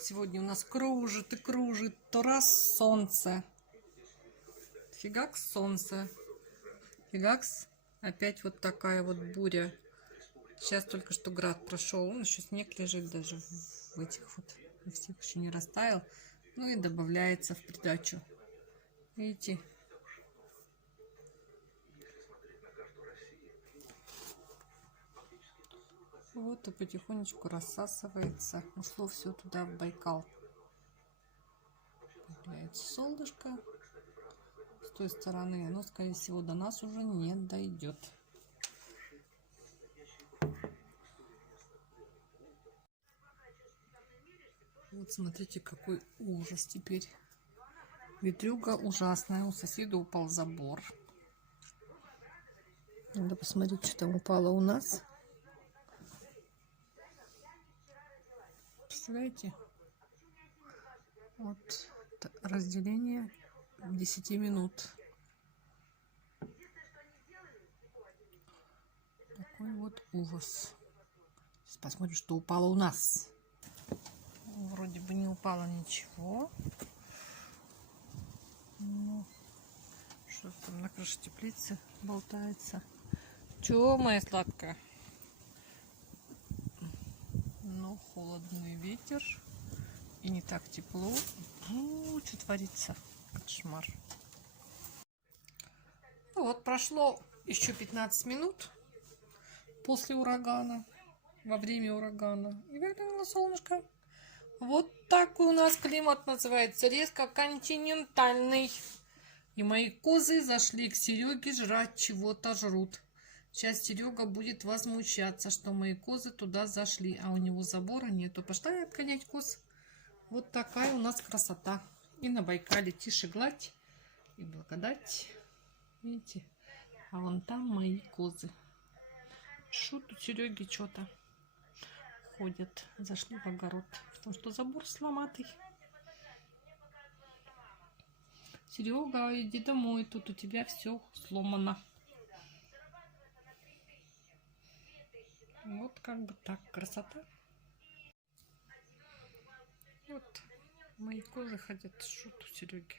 Сегодня у нас кружит и кружит. То раз солнце. Фигакс солнце. Фигакс. Опять вот такая вот буря. Сейчас только что град прошел. Он еще снег лежит даже в этих вот. Всех еще не растаял. Ну и добавляется в придачу. Видите? Вот и потихонечку рассасывается. Ушло все туда, в Байкал. Появляется солнышко. С той стороны оно, скорее всего, до нас уже не дойдет. Вот смотрите, какой ужас теперь. Ветрюга ужасная. У соседа упал забор. Надо посмотреть, что там упало у нас. Представляете? Вот разделение 10 минут. Такой вот ужас. Сейчас посмотрим, что упало у нас. Вроде бы не упало ничего. Ну, что там на крыше теплицы болтается. Чего, моя сладкая? Ну, холодный ветер. И не так тепло. Что творится? Кошмар. Ну вот, прошло еще 15 минут после урагана. Во время урагана. И выглянуло солнышко. Вот такой у нас климат называется. Резко континентальный. И мои козы зашли к Сереге жрать, чего-то жрут. Сейчас Серега будет возмущаться, что мои козы туда зашли, а у него забора нету. Пошла я отгонять коз. Вот такая у нас красота. И на Байкале тише гладь и благодать. Видите? А вон там мои козы. Шо тут Сереги что-то ходят. Зашли в огород. Потому что забор сломатый. Серега, иди домой. Тут у тебя все сломано. Вот как бы так. Красота. Вот мои козы ходят. Шут у Сереги.